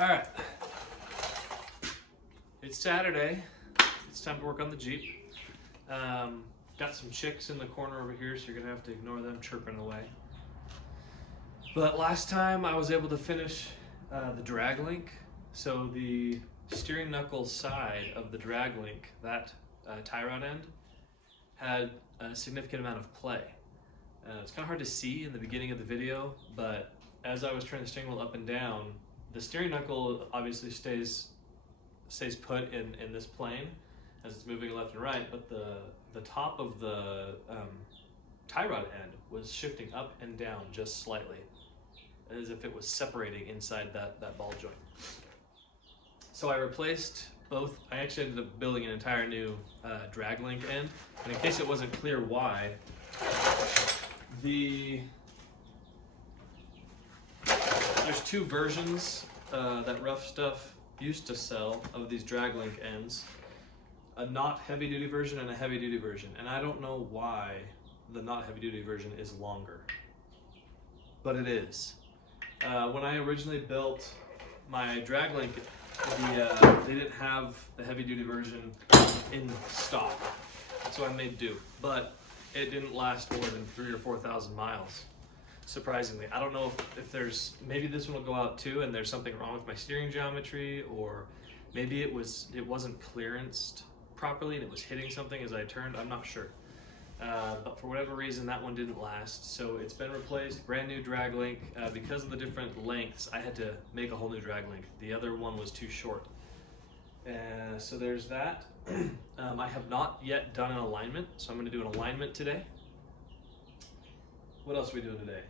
All right, it's Saturday. It's time to work on the Jeep. Got some chicks in the corner over here, so you're gonna have to ignore them chirping away. But last time I was able to finish the drag link. So the steering knuckle side of the drag link, that tie rod end, had a significant amount of play. It's kind of hard to see in the beginning of the video, but as I was turning the steering wheel up and down, the steering knuckle obviously stays put in this plane as it's moving left and right, but the top of the tie rod end was shifting up and down just slightly, as if it was separating inside that ball joint. So I replaced both. I actually ended up building an entire new drag link end, and in case it wasn't clear why, there's two versions that Rough Stuff used to sell of these drag link ends. A not heavy duty version and a heavy duty version. And I don't know why the not heavy duty version is longer, but it is. When I originally built my drag link, they didn't have the heavy duty version in stock, so I made do. But it didn't last more than 3,000 or 4,000 miles. Surprisingly, I don't know if there's, maybe this one will go out too and there's something wrong with my steering geometry, or maybe it wasn't clearanced properly and it was hitting something as I turned. I'm not sure, but for whatever reason that one didn't last, so it's been replaced. Brand new drag link. Because of the different lengths, I had to make a whole new drag link. The other one was too short, so there's that. I have not yet done an alignment, so I'm going to do an alignment today. What else are we doing today?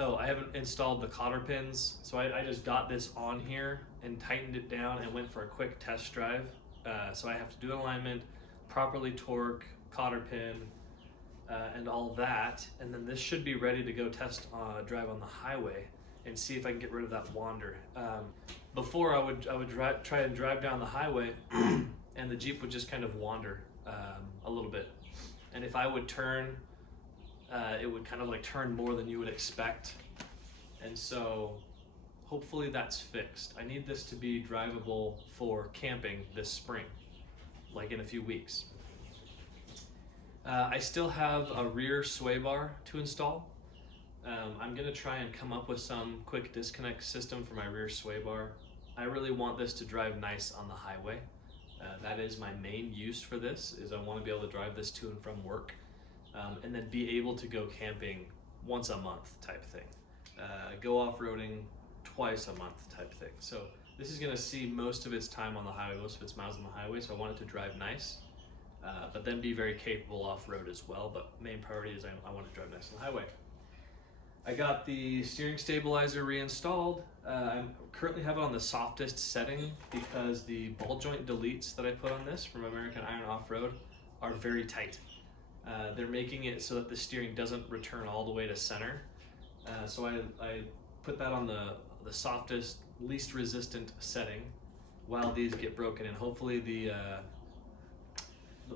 Oh, I haven't installed the cotter pins, so I just got this on here and tightened it down and went for a quick test drive. So I have to do an alignment, properly torque, cotter pin, and all that, and then this should be ready to go test drive on the highway and see if I can get rid of that wander. Before I would try and drive down the highway and the Jeep would just kind of wander a little bit, and if I would turn, it would kind of like turn more than you would expect, and so hopefully that's fixed. I need this to be drivable for camping this spring, like in a few weeks. I still have a rear sway bar to install. I'm gonna try and come up with some quick disconnect system for my rear sway bar. I really want this to drive nice on the highway. That is my main use for this, is I want to be able to drive this to and from work. And then be able to go camping once a month type thing. Go off-roading twice a month type thing. So this is gonna see most of its time on the highway, most of its miles on the highway, so I want it to drive nice, but then be very capable off-road as well. But main priority is I want to drive nice on the highway. I got the steering stabilizer reinstalled. I currently have it on the softest setting because the ball joint deletes that I put on this from American Iron Off-Road are very tight. They're making it so that the steering doesn't return all the way to center. So I put that on the softest, least resistant setting while these get broken in. Hopefully the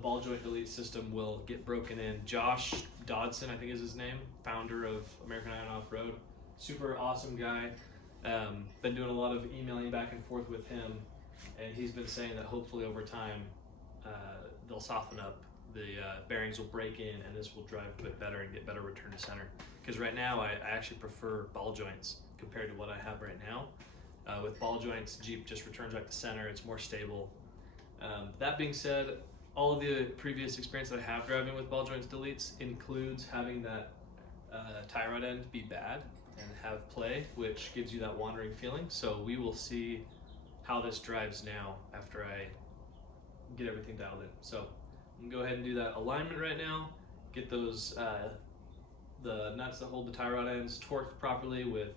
ball joint delete system will get broken in. Josh Dodson, I think is his name, founder of American Iron Off-Road. Super awesome guy. Been doing a lot of emailing back and forth with him, and he's been saying that hopefully over time they'll soften up. The bearings will break in and this will drive a bit better and get better return to center. Because right now I actually prefer ball joints compared to what I have right now. With ball joints, Jeep just returns back to center, it's more stable. That being said, all of the previous experience that I have driving with ball joints deletes includes having that tie rod end be bad and have play, which gives you that wandering feeling. So we will see how this drives now after I get everything dialed in. So I'm gonna go ahead and do that alignment right now, get those the nuts that hold the tie rod ends torqued properly with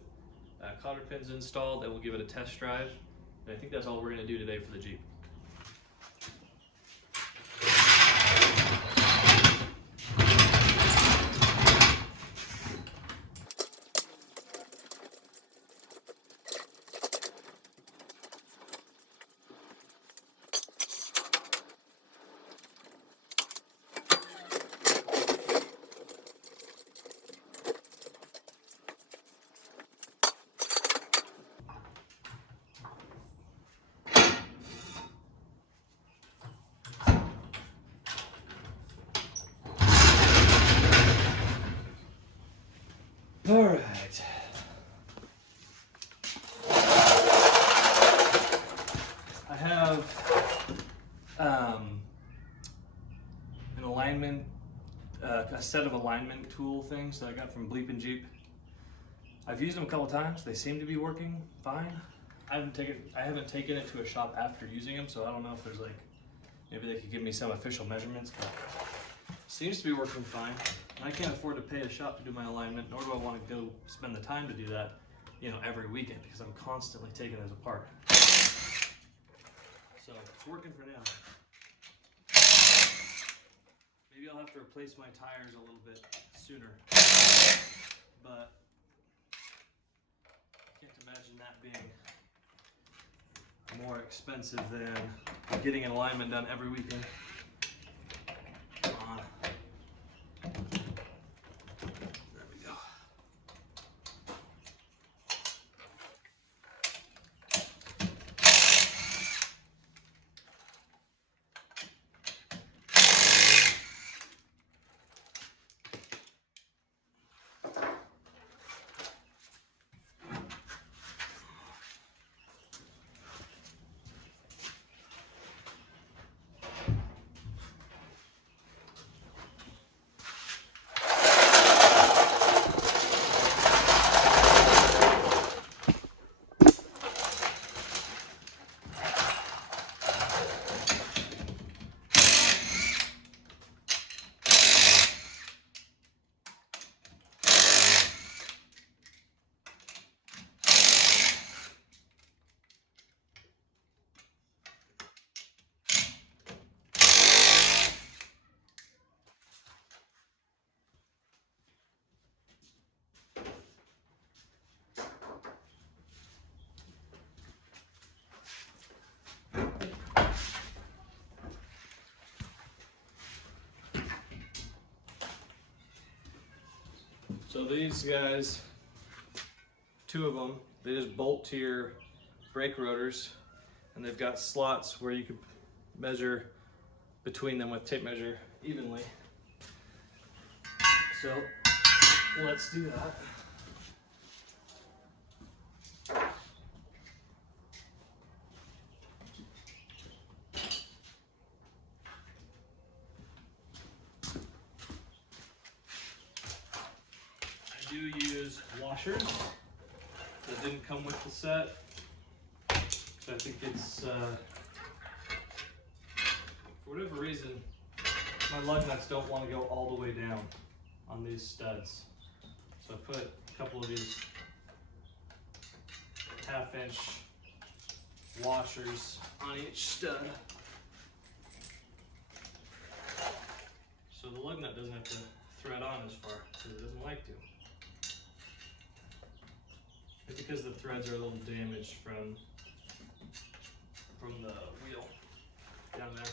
cotter pins installed, and we'll give it a test drive. And I think that's all we're gonna do today for the Jeep. set of alignment tool things that I got from BleepinJeep. I've used them a couple times. They seem to be working fine. I haven't taken it to a shop after using them, so I don't know if there's like, maybe they could give me some official measurements, but seems to be working fine. And I can't afford to pay a shop to do my alignment, nor do I want to go spend the time to do that, you know, every weekend, because I'm constantly taking those apart. So it's working for now. Maybe I'll have to replace my tires a little bit sooner, but I can't imagine that being more expensive than getting an alignment done every weekend. Come on. There we go. So these guys, two of them, they just bolt to your brake rotors, and they've got slots where you can measure between them with tape measure evenly. So let's do that. I do use washers that didn't come with the set. So I think it's, for whatever reason, my lug nuts don't want to go all the way down on these studs. So I put a couple of these 1/2-inch washers on each stud. So the lug nut doesn't have to thread on as far, because it doesn't like to. It's because the threads are a little damaged from the wheel down there.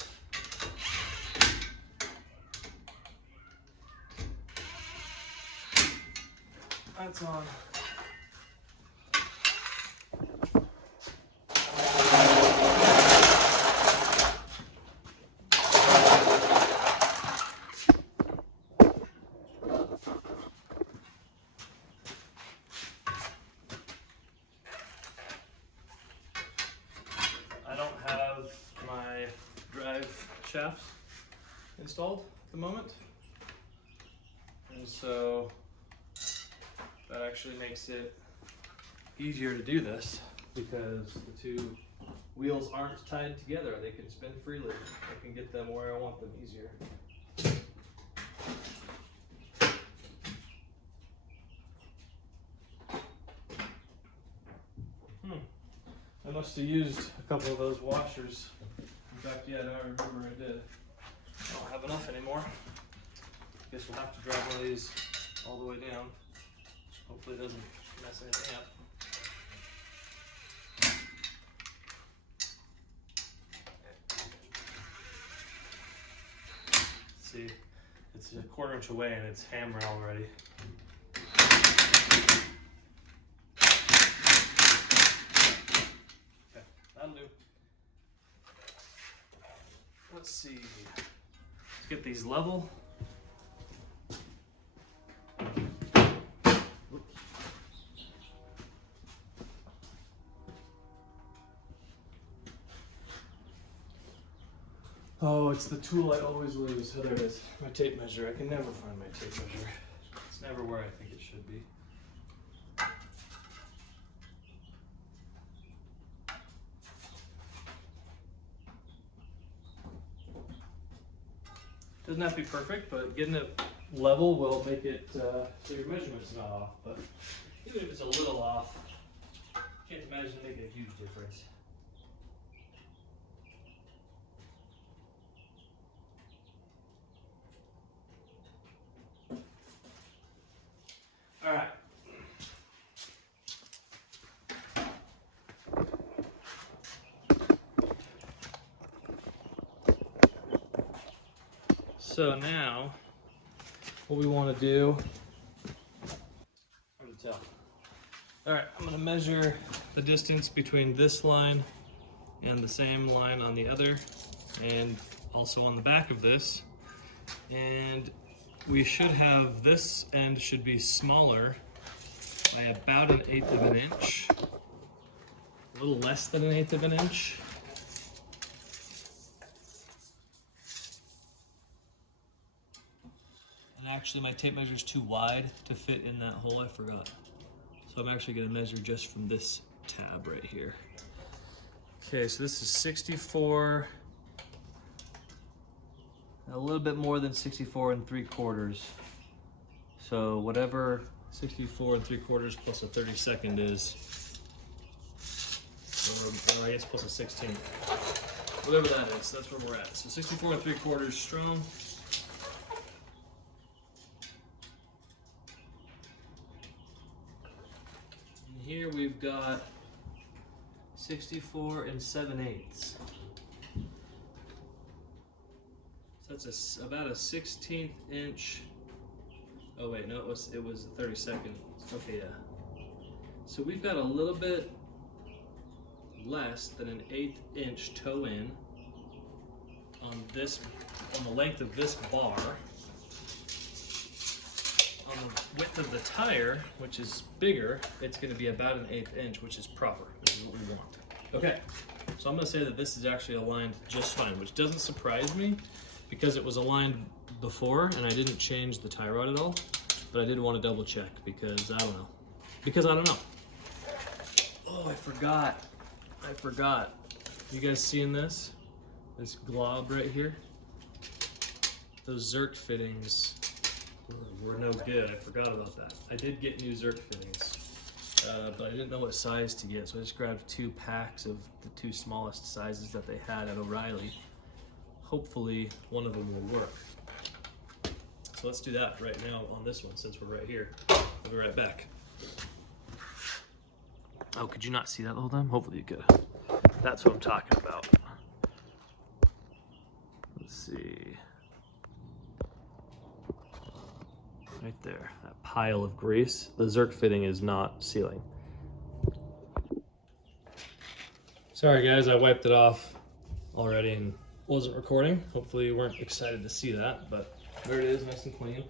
That's on. I don't have my drive shafts installed at the moment, and so that actually makes it easier to do this because the two wheels aren't tied together. They can spin freely. I can get them where I want them easier. I must have used a couple of those washers. In fact, yeah, now I remember I did. I don't have enough anymore. Guess we'll have to drive one of these all the way down. Hopefully it doesn't mess anything up. See, it's a 1/4 inch away and it's hammering already. Okay, that'll do. Let's see. Let's get these level. Oh, it's the tool I always lose. Oh, there it is. My tape measure. I can never find my tape measure. It's never where I think it should be. Doesn't have to be perfect, but getting it level will make it so your measurement's not off. But even if it's a little off, can't imagine it making a huge difference. All right. So now, what we want to do, hard to tell. All right, I'm going to measure the distance between this line and the same line on the other, and also on the back of this. And we should have, this end should be smaller by about 1/8 of an inch, a little less than 1/8 of an inch. And actually my tape measure is too wide to fit in that hole, I forgot. So I'm actually gonna measure just from this tab right here. Okay, so this is 64, a little bit more than 64 3/4. So whatever 64 3/4 plus a 32nd is, or I guess plus a 16th, whatever that is, that's where we're at. So 64 3/4 strong. And here we've got 64 7/8. So that's about a 16th inch. Oh wait, no, it was the 32nd. Okay, yeah. So we've got a little bit less than 1/8 inch toe in on this, on the length of this bar. On the width of the tire, which is bigger, it's going to be about 1/8 inch, which is proper, which is what we want. Okay, so I'm going to say that this is actually aligned just fine, which doesn't surprise me because it was aligned before and I didn't change the tie rod at all, but I did want to double check because I don't know. Oh, I forgot. You guys seeing this? This glob right here? Those Zerk fittings were no good. I forgot about that. I did get new Zerk fittings, but I didn't know what size to get, so I just grabbed 2 packs of the 2 smallest sizes that they had at O'Reilly. Hopefully one of them will work. So let's do that right now on this one since we're right here. I'll be right back. Oh, could you not see that the whole time? Hopefully you could. That's what I'm talking about. Let's see. Right there, that pile of grease. The Zerk fitting is not sealing. Sorry guys, I wiped it off already and wasn't recording. Hopefully you weren't excited to see that, but there it is, nice and clean.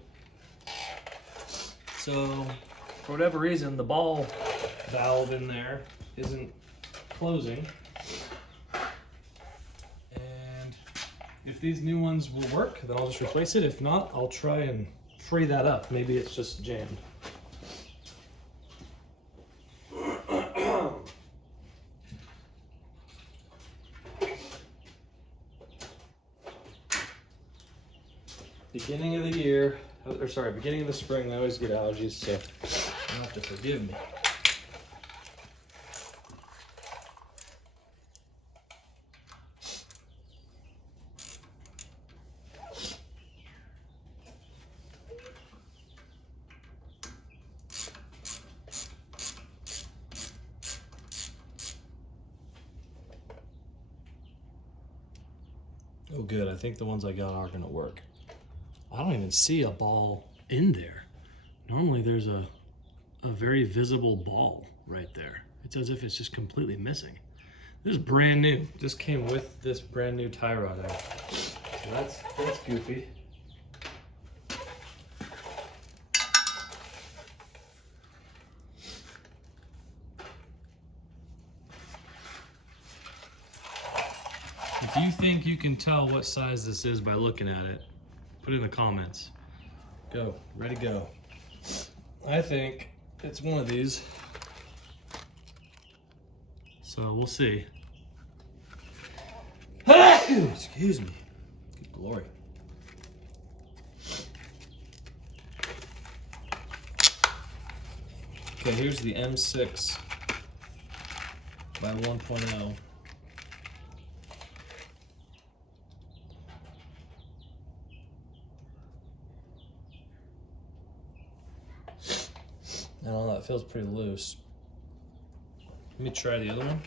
So, for whatever reason, the ball valve in there isn't closing. And if these new ones will work, then I'll just replace it. If not, I'll try and free that up. Maybe it's just jammed. Beginning of the year, or sorry, beginning of the spring, I always get allergies, so you'll have to forgive me. Oh good, I think the ones I got are gonna work. I don't even see a ball in there. Normally there's a very visible ball right there. It's as if it's just completely missing. This is brand new. This came with this brand new tie rod out. So that's goofy. If you think you can tell what size this is by looking at it, put it in the comments. Go, ready, go. I think it's one of these. So we'll see. Excuse me. Good glory. Okay, here's the M6 by 1.0. And all that feels pretty loose. Let me try the other one.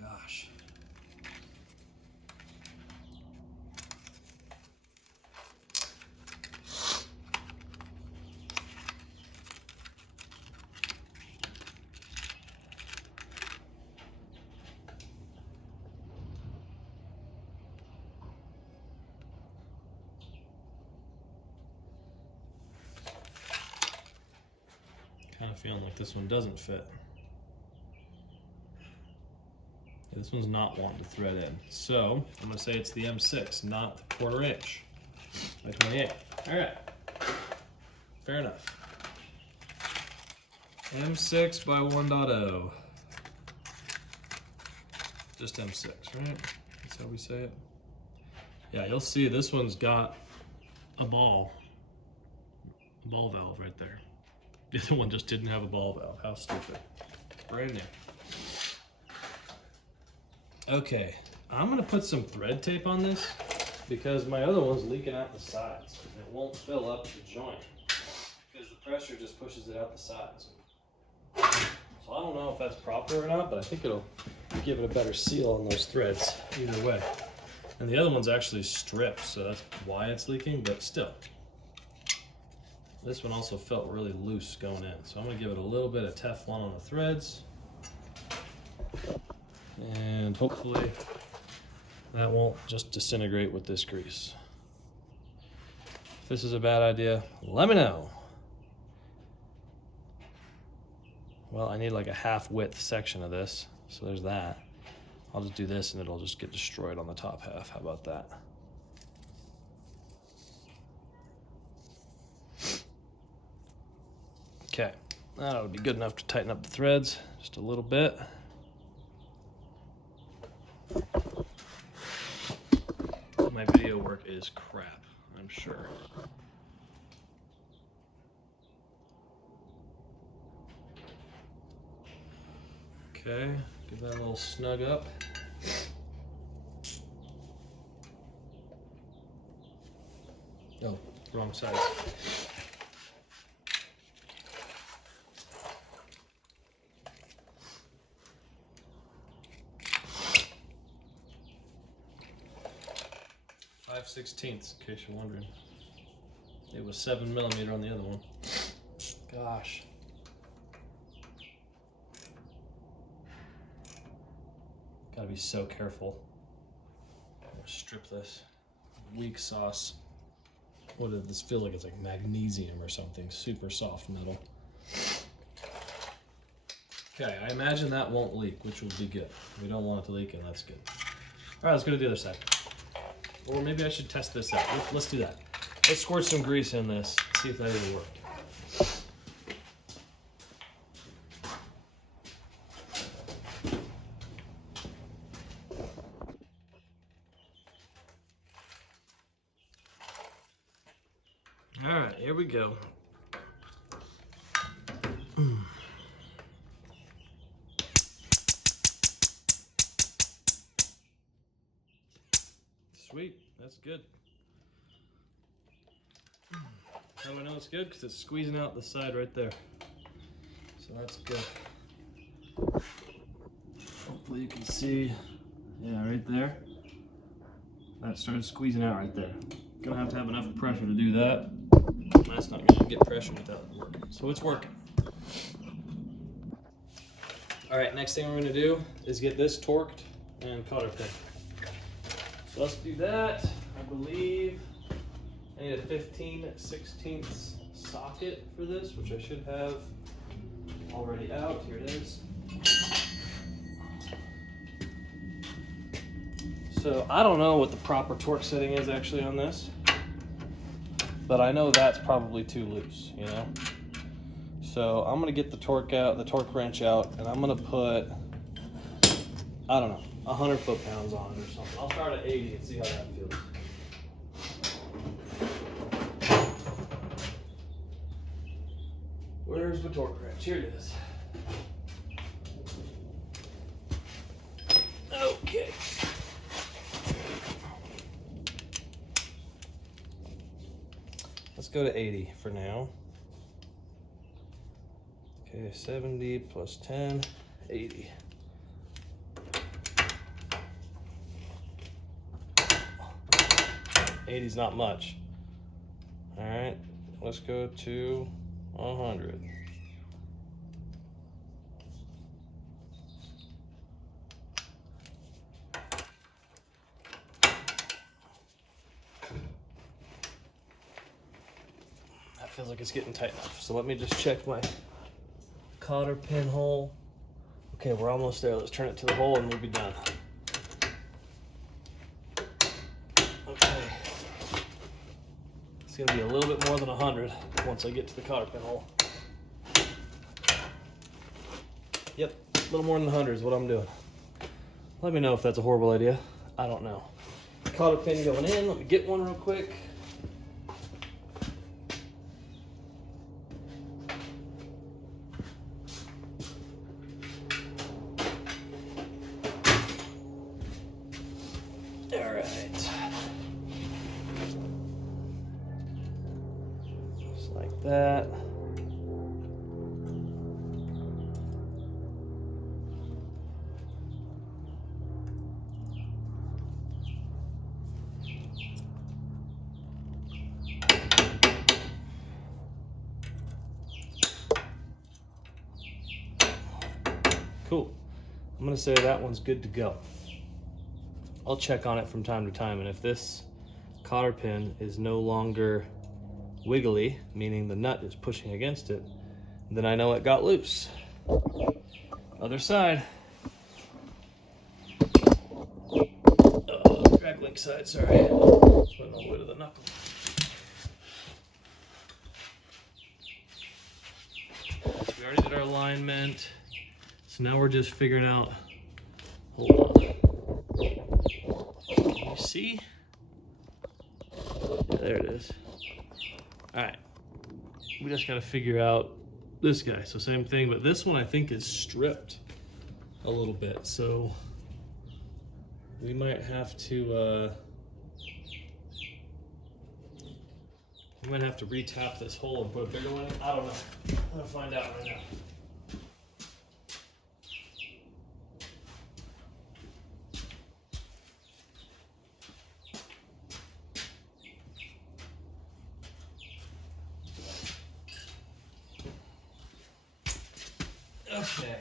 Gosh. Kind of feeling like this one doesn't fit. Yeah, this one's not wanting to thread in. So I'm gonna say it's the M6, not the 1/4 inch by 28. All right, fair enough. M6 by 1.0. Just M6, right? That's how we say it. Yeah, you'll see this one's got a ball valve right there. The other one just didn't have a ball valve. How stupid. Brand new. Okay, I'm gonna put some thread tape on this because my other one's leaking out the sides. It won't fill up the joint because the pressure just pushes it out the sides. So I don't know if that's proper or not, but I think it'll give it a better seal on those threads either way. And the other one's actually stripped, so that's why it's leaking, but still. This one also felt really loose going in. So I'm gonna give it a little bit of Teflon on the threads. And hopefully that won't just disintegrate with this grease. If this is a bad idea, let me know. Well, I need like a half width section of this. So there's that. I'll just do this and it'll just get destroyed on the top half. How about that? Okay, that would be good enough to tighten up the threads just a little bit. My video work is crap, I'm sure. Okay, give that a little snug up. Oh, wrong size. .5/16, in case you're wondering. It was 7mm on the other one. Gosh. Gotta be so careful. I'm gonna strip this. Weak sauce. What does this feel like? It's like magnesium or something. Super soft metal. Okay, I imagine that won't leak, which will be good. We don't want it to leak, and that's good. All right, let's go to the other side. Or maybe I should test this out. Let's do that. Let's squirt some grease in this, see if that even worked. All right, here we go. Sweet, that's good. How do I know it's good? Because it's squeezing out the side right there. So that's good. Hopefully you can see, yeah, right there. That started squeezing out right there. Gonna have enough pressure to do that. That's not gonna get pressure without it working. So it's working. All right, next thing we're gonna do is get this torqued and cotter pin. So let's do that. I believe I need a 15/16 socket for this, which I should have already out. Here it is. So I don't know what the proper torque setting is actually on this, but I know that's probably too loose, you know? So I'm gonna get the torque wrench out, and I'm gonna put, I don't know, 100 foot-pounds on it or something. I'll start at 80 and see how that feels. Where's the torque wrench? Here it is. Okay. Let's go to 80 for now. Okay, 70 plus 10, 80. '80's not much. All right, let's go to 100. That feels like it's getting tight enough. So let me just check my cotter pin hole. Okay, we're almost there. Let's turn it to the hole and we'll be done. Okay. It's gonna be a little bit more than 100 once I get to the cotter pin hole. Yep, a little more than 100 is what I'm doing. Let me know if that's a horrible idea. I don't know. Cotter pin going in. Let me get one real quick. That. Cool. I'm gonna say that one's good to go. I'll check on it from time to time, and if this cotter pin is no longer wiggly, meaning the nut is pushing against it, then I know it got loose. Other side. Drag link side, sorry. Just went all the way to the knuckle. So we already did our alignment. So now we're just figuring out, hold on. Can you see? Yeah, there it is. All right, we just gotta figure out this guy. So same thing, but this one I think is stripped a little bit. So we might have to, re-tap this hole and put a bigger one in. I don't know. I'm gonna find out right now. Okay.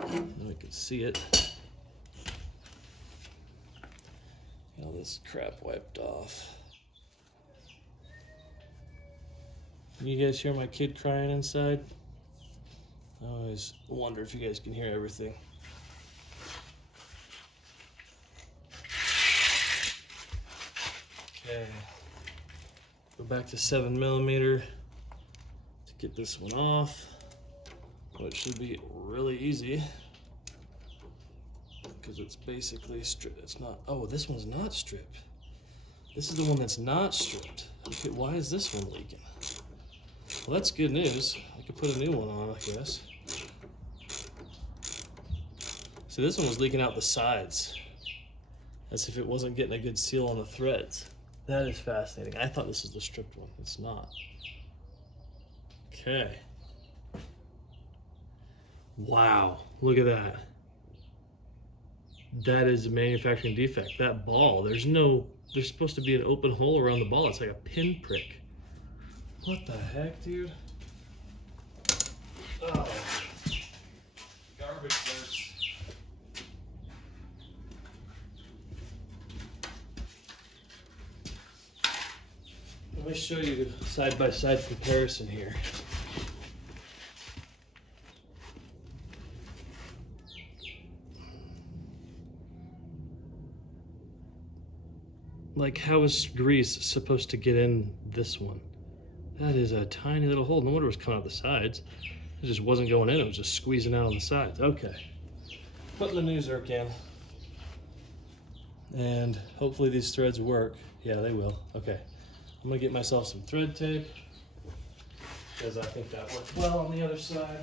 I can see it. Got all this crap wiped off. Can you guys hear my kid crying inside? I always wonder if you guys can hear everything. Okay. Go back to 7mm to get this one off, which should be really easy because it's basically stripped. It's not, oh, this one's not stripped. This is the one that's not stripped. Okay, why is this one leaking? Well, that's good news. I could put a new one on, I guess. So this one was leaking out the sides, as if it wasn't getting a good seal on the threads. That is fascinating. I thought this was the stripped one. It's not. Okay. Wow, look at that. That is a manufacturing defect. That ball, there's supposed to be an open hole around the ball. It's like a pinprick. What the heck, dude? Oh. Garbage works. Let me show you the side-by-side comparison here. Like, how is grease supposed to get in this one? That is a tiny little hole. No wonder it was coming out the sides. It just wasn't going in, it was just squeezing out on the sides. Okay. Putting the new Zerk in. And hopefully these threads work. Yeah, they will. Okay. I'm gonna get myself some thread tape because I think that worked well on the other side.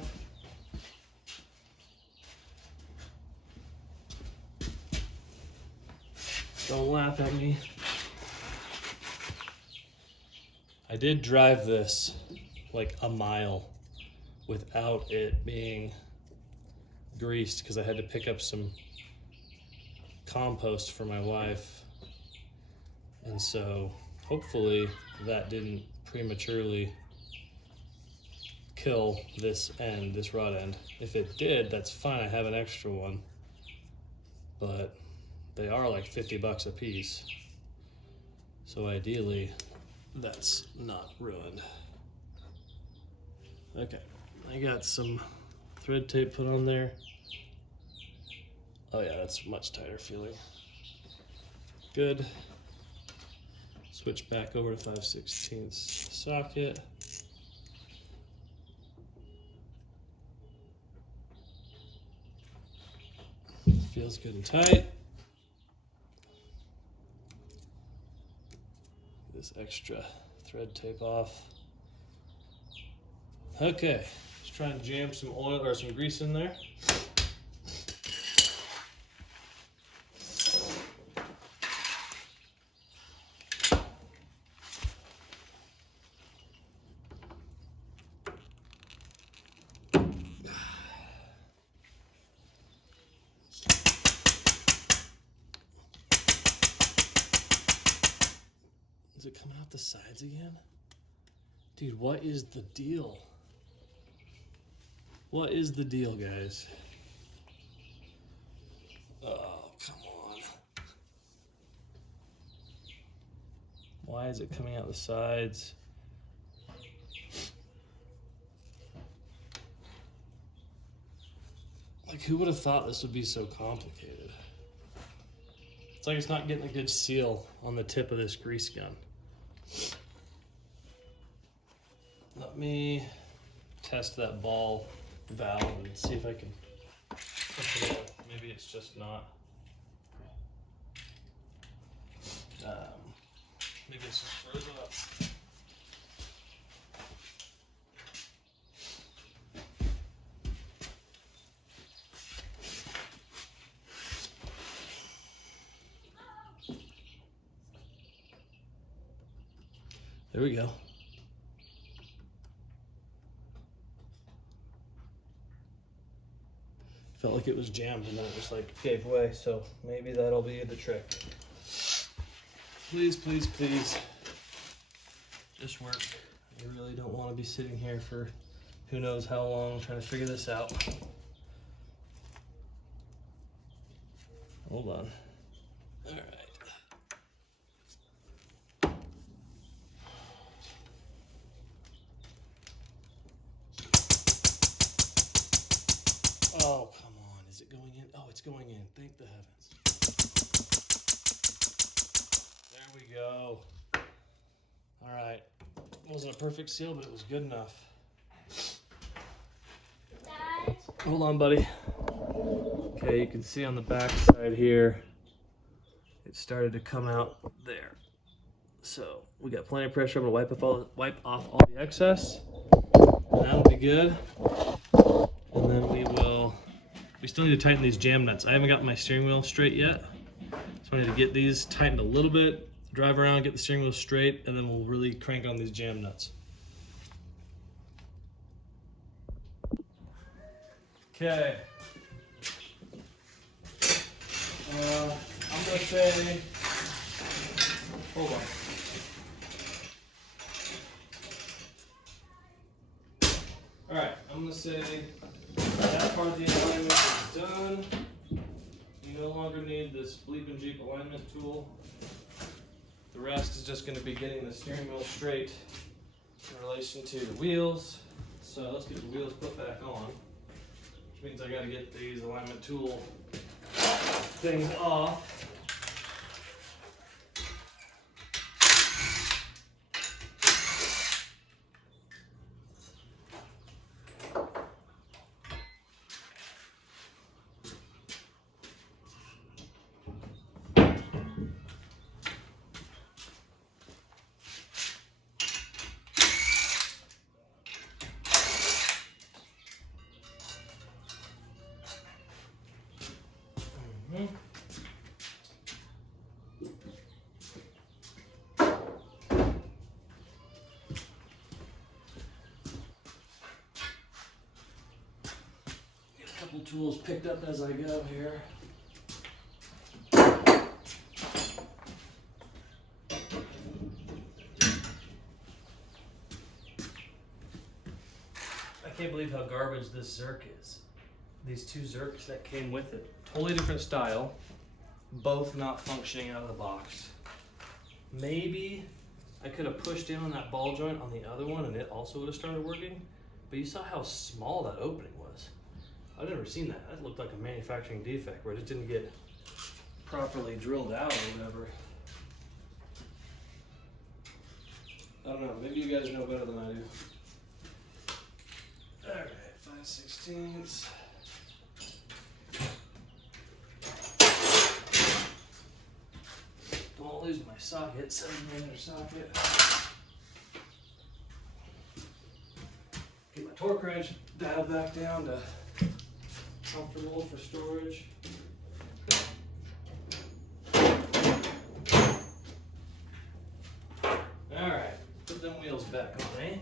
Don't laugh at me. I did drive this like a mile without it being greased because I had to pick up some compost for my wife. And so hopefully that didn't prematurely kill this end, this rod end. If it did, that's fine, I have an extra one. But they are like 50 bucks a piece. So ideally, that's not ruined. Okay, I got some thread tape put on there. Oh yeah, that's much tighter feeling. Good. Switch back over to 5/16 socket. Feels good and tight. This extra thread tape off. Okay, let's try and jam some oil or some grease in there. Is it coming out the sides again? Dude, what is the deal? What is the deal, guys? Oh, come on. Why is it coming out the sides? Like, who would have thought this would be so complicated? It's like it's not getting a good seal on the tip of this grease gun. Let me test that ball valve and see if I can push it out. Maybe it's just not. Maybe it's just frozen up. There we go. Felt like it was jammed and then it just like gave way, so maybe that'll be the trick. Please, please, please. Just work. I really don't want to be sitting here for who knows how long trying to figure this out. Hold on. All right. Oh, come on. Is it going in? Oh, it's going in. Thank the heavens. There we go. All right. It wasn't a perfect seal, but it was good enough. Dad? Hold on, buddy. Okay, you can see on the back side here, it started to come out there. So we got plenty of pressure. I'm gonna wipe off all the excess, and that'll be good. And then we still need to tighten these jam nuts. I haven't got my steering wheel straight yet. So I need to get these tightened a little bit, drive around, get the steering wheel straight, and then we'll really crank on these jam nuts. Okay. I'm gonna say, hold on. All right, I'm gonna say that part of the alignment is done. You no longer need this BleepinJeep alignment tool. The rest is just going to be getting the steering wheel straight in relation to the wheels. So let's get the wheels put back on, which means I got to get these alignment tool things off. Couple tools picked up as I go here. I can't believe how garbage this Zerk is. These two Zerks that came with it, totally different style, both not functioning out of the box. Maybe I could have pushed in on that ball joint on the other one and it also would have started working, but you saw how small that opening was. I've never seen that. That looked like a manufacturing defect where it just didn't get properly drilled out or whatever. I don't know. Maybe you guys know better than I do. All right, 5/16. Don't lose my socket. 7mm socket. Get my torque wrench dialed back down to comfortable for storage. All right, put them wheels back on, eh?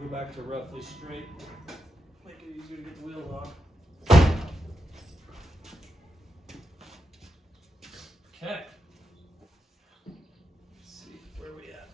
Go back to roughly straight. Make it easier to get the wheels on. Okay. Let's see, where are we at?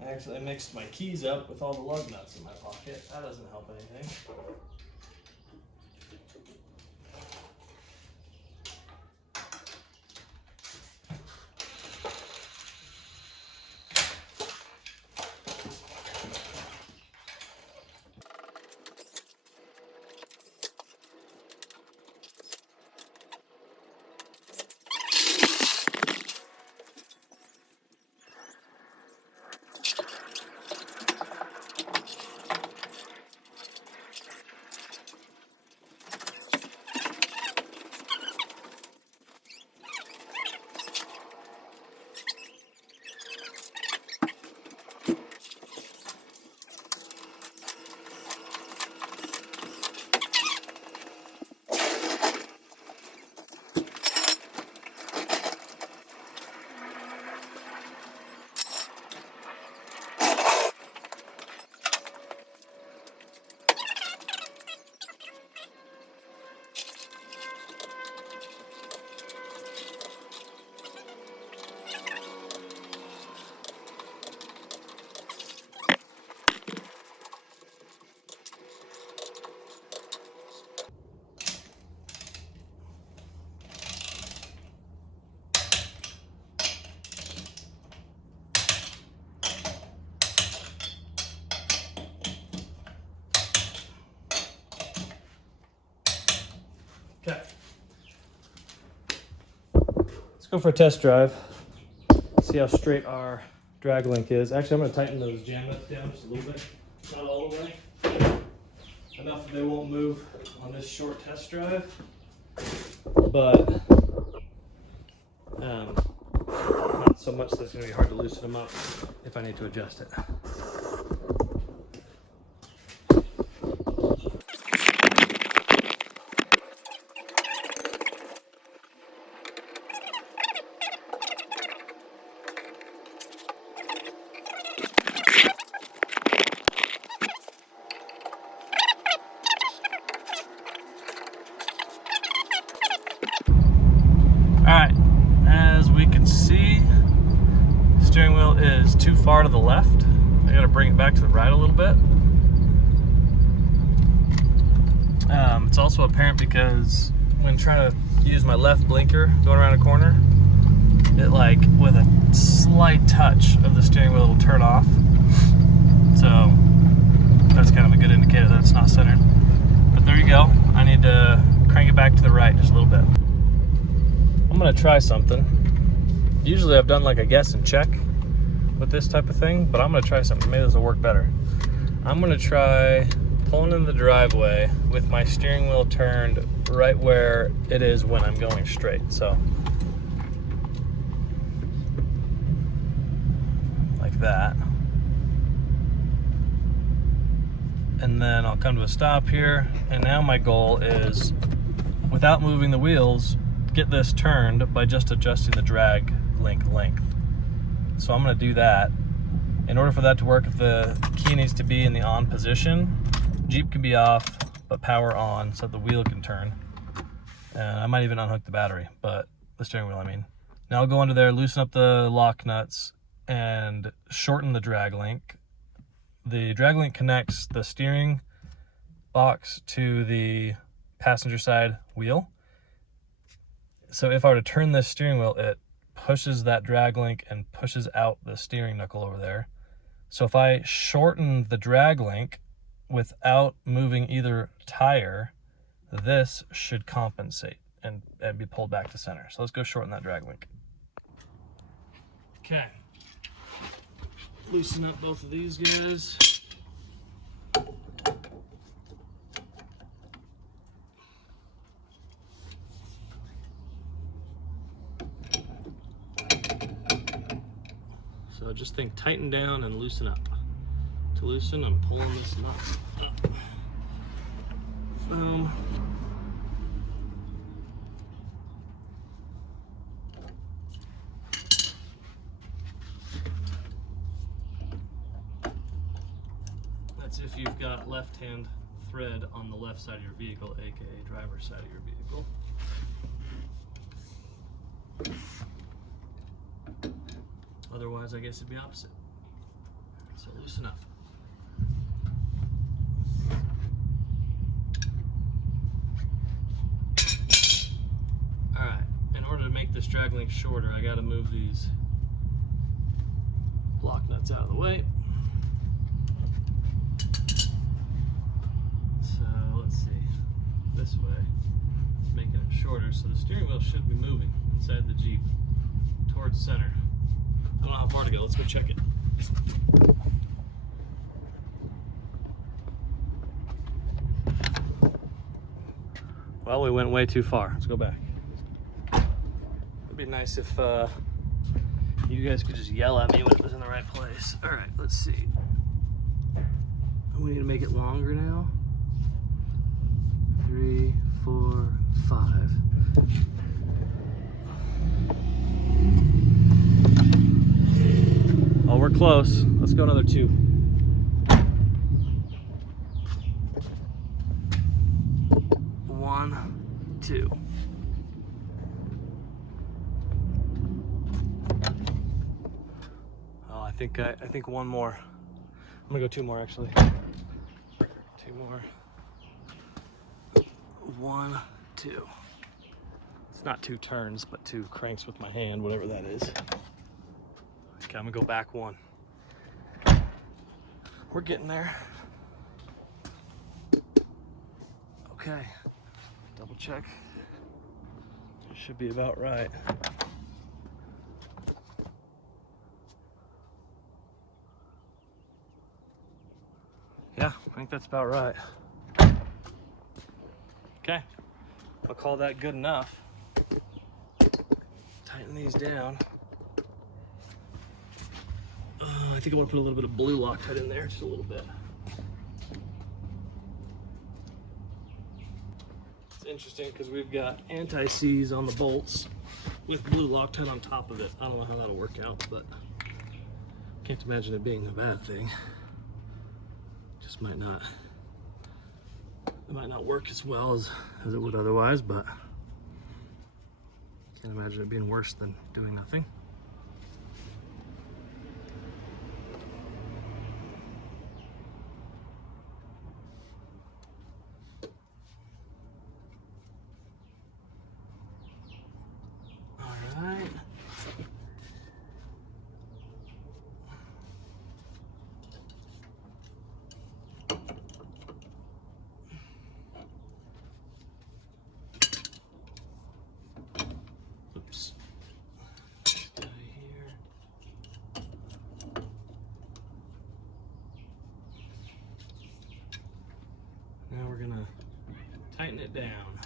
I actually mixed my keys up with all the lug nuts in my pocket. That doesn't help anything. go for a test drive. See how straight our drag link is. Actually, I'm going to tighten those jam nuts down just a little bit. Not all the way. Enough that they won't move on this short test drive. But not so much that it's going to be hard to loosen them up if I need to adjust it. Alright, as we can see, steering wheel is too far to the left. I gotta bring it back to the right a little bit. It's also apparent because when trying to use my left blinker going around a corner, it like with a slight touch of the steering wheel will turn off. So that's kind of a good indicator that it's not centered. But there you go. I need to crank it back to the right just a little bit. I'm gonna try something. Usually I've done like a guess and check with this type of thing, but I'm gonna try something. Maybe this will work better. I'm gonna try pulling in the driveway with my steering wheel turned right where it is when I'm going straight. So like that. And then I'll come to a stop here. And now my goal is, without moving the wheels, get this turned by just adjusting the drag link length. So I'm going to do that. In order for that to work, if the key needs to be in the on position, Jeep can be off, but power on so the wheel can turn. And I might even unhook the battery, but the steering wheel, I mean. Now I'll go under there, loosen up the lock nuts, and shorten the drag link. The drag link connects the steering box to the passenger side wheel. So if I were to turn this steering wheel, it pushes that drag link and pushes out the steering knuckle over there. So if I shorten the drag link without moving either tire, this should compensate and be pulled back to center. So let's go shorten that drag link. Okay. Loosen up both of these guys. So just think tighten down and loosen up. To loosen, I'm pulling this nut up. Boom. That's if you've got left-hand thread on the left side of your vehicle, aka driver's side of your vehicle. Otherwise, I guess it'd be opposite. So loosen up. All right, in order to make this drag link shorter, I gotta move these lock nuts out of the way. So let's see, this way, making it shorter, so the steering wheel should be moving inside the Jeep towards center. I don't know how far to go, let's go check it. Well, we went way too far. Let's go back. It'd be nice if you guys could just yell at me when it was in the right place. All right, let's see. We need to make it longer now. 3, 4, 5. Oh, we're close. Let's go another 2. One, 2. Oh, I think one more. I'm gonna go 2 more actually. 2 more. 1, 2. It's not 2 turns, but 2 cranks with my hand, whatever that is. Okay, I'm gonna go back 1. We're getting there. Okay, double check. It should be about right. I think that's about right. Okay, I'll call that good enough. Tighten these down. I think I want to put a little bit of blue Loctite in there, just a little bit. It's interesting because we've got anti-seize on the bolts with blue Loctite on top of it. I don't know how that'll work out, but can't imagine it being a bad thing. Just might not. It might not work as well as it would otherwise, but can't imagine it being worse than doing nothing. Now we're gonna tighten it down.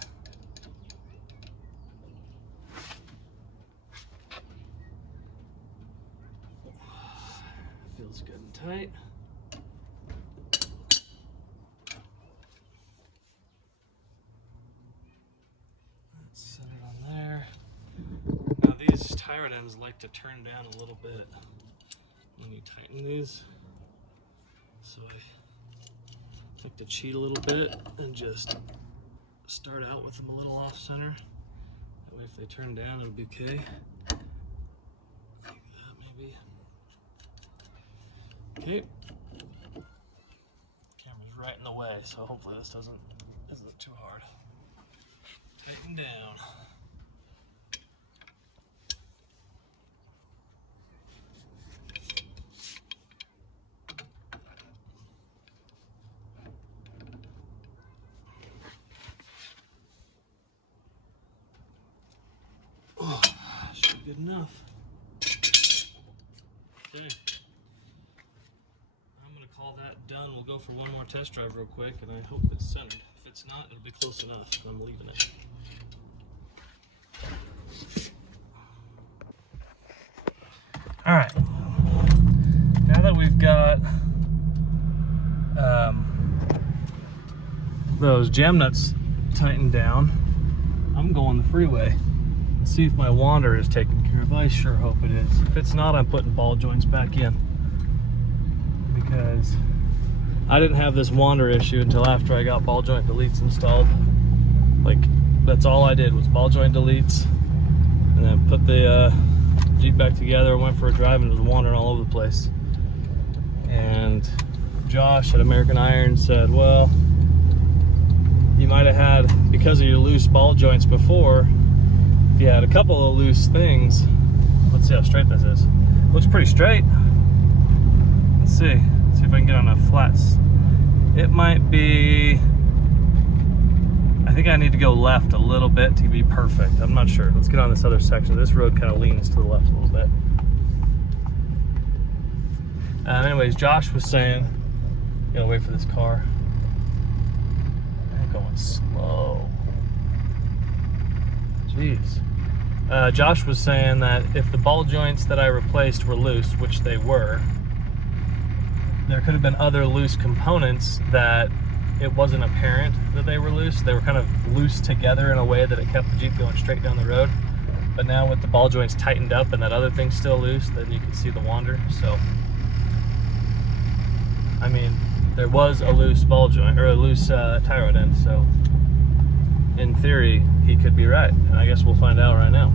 Feels good and tight. Let's set it on there. Now these tie rod ends like to turn down a little bit when you tighten these. So I like to cheat a little bit and just start out with them a little off center. That way if they turn down, it'll be okay. Like that maybe. Okay. Camera's right in the way, so hopefully this isn't too hard. Tighten down. Should be good enough. Okay. I'm gonna call that done. We'll go for one more test drive real quick, and I hope it's centered. If it's not, it'll be close enough. I'm leaving it. All right. Now that we've got those jam nuts tightened down, I'm going the freeway. See if my wander is taken care of. I sure hope it is. If it's not, I'm putting ball joints back in, because I didn't have this wander issue until after I got ball joint deletes installed. Like, that's all I did was ball joint deletes, and then put the Jeep back together, went for a drive, and it was wandering all over the place. And Josh at American Iron said, well, you might have had, because of your loose ball joints before, if you had a couple of loose things. Let's see how straight this is. Looks pretty straight. Let's see if I can get on a flats. It might be, I think I need to go left a little bit to be perfect. I'm not sure. Let's get on this other section. This road kind of leans to the left a little bit. Anyways, Josh was saying, gotta wait for this car. I'm going slow. Jeez. Josh was saying that if the ball joints that I replaced were loose, which they were, there could have been other loose components that it wasn't apparent that they were loose. They were kind of loose together in a way that it kept the Jeep going straight down the road. But now with the ball joints tightened up and that other thing's still loose, then you can see the wander. So, I mean, there was a loose ball joint, or a loose tie rod end, so in theory, he could be right, and I guess we'll find out right now.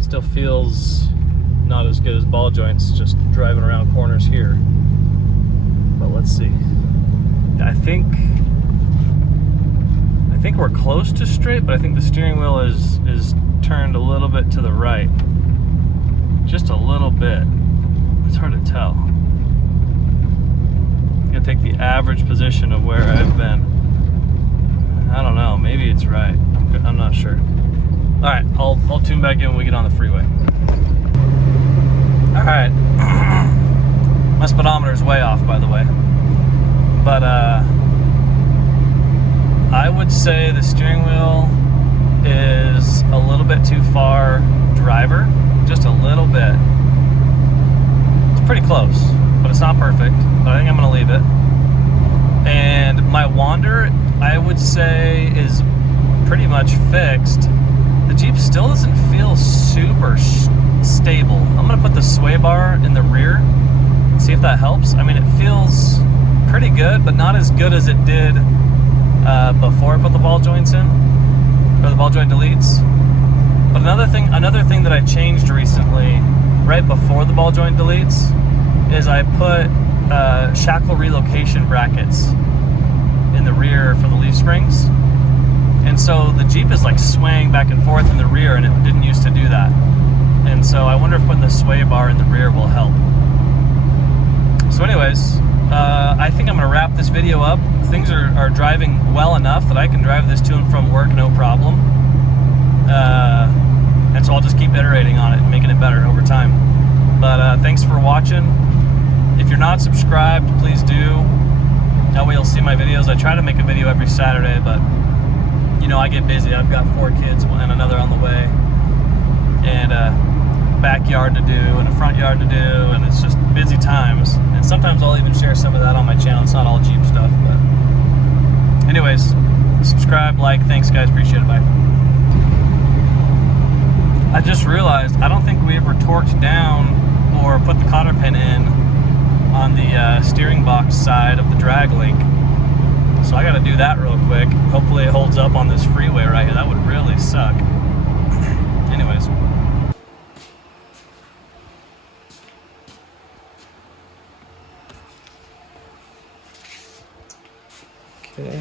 Still feels not as good as ball joints just driving around corners here, but let's see. I think we're close to straight, but I think the steering wheel is turned a little bit to the right, just a little bit. It's hard to tell. I'm gonna take the average position of where I've been. I don't know, maybe it's right. I'm not sure. All right, I'll tune back in when we get on the freeway. All right, My speedometer's way off, by the way. But I would say the steering wheel is a little bit too far driver, just a little bit. It's pretty close, but it's not perfect. But I think I'm gonna leave it. And my wander, I would say, is pretty much fixed. The Jeep still doesn't feel super stable. I'm gonna put the sway bar in the rear, see if that helps. I mean, it feels pretty good, but not as good as it did before I put the ball joints in, or the ball joint deletes. But another thing that I changed recently, right before the ball joint deletes, is I put shackle relocation brackets in the rear for the leaf springs. And so the Jeep is like swaying back and forth in the rear, and it didn't used to do that. And so I wonder if putting the sway bar in the rear will help. So anyways, I think I'm gonna wrap this video up. Things are driving well enough that I can drive this to and from work no problem. And so I'll just keep iterating on it and making it better over time. But thanks for watching. If you're not subscribed, please do. That way you'll see my videos. I try to make a video every Saturday, but you know, I get busy. I've got 4 kids and another on the way, and a backyard to do and a front yard to do, and it's just busy times. And sometimes I'll even share some of that on my channel. It's not all Jeep stuff, but anyways, subscribe, like, thanks guys, appreciate it, bye. I just realized I don't think we ever torqued down or put the cotter pin in on the steering box side of the drag link. So I gotta do that real quick. Hopefully it holds up on this freeway right here. That would really suck. Anyways. Okay.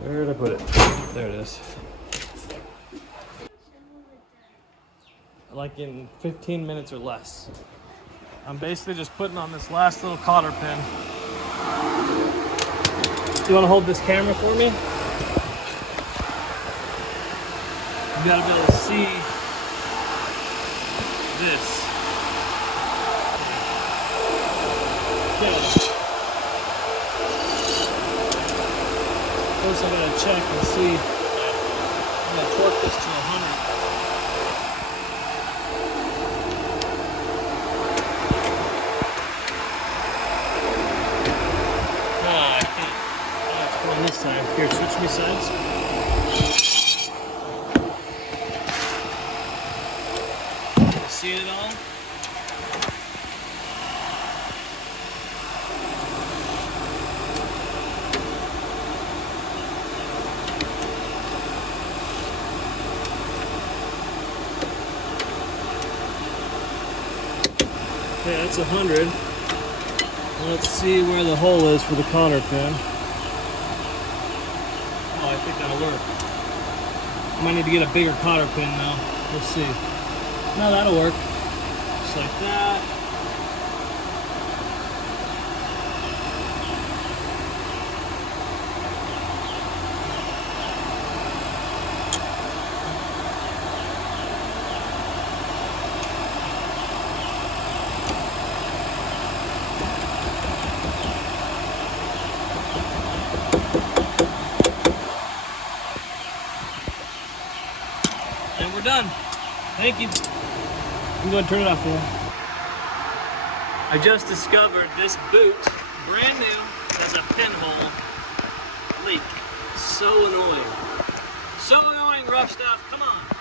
Where did I put it? There it is. Like in 15 minutes or less. I'm basically just putting on this last little cotter pin. You want to hold this camera for me? You gotta be able to see this. Okay. First I'm gonna check and see. I'm gonna torque this to 100. This side. Here, switch me sides. See it all? Okay, that's 100. Let's see where the hole is for the cotter pin. I think that'll work. I might need to get a bigger cotter pin now. We'll see. No, that'll work. Just like that. And we're done. Thank you. I'm going to turn it off for you. I just discovered this boot, brand new, has a pinhole leak. So annoying. So annoying, rough stuff. Come on.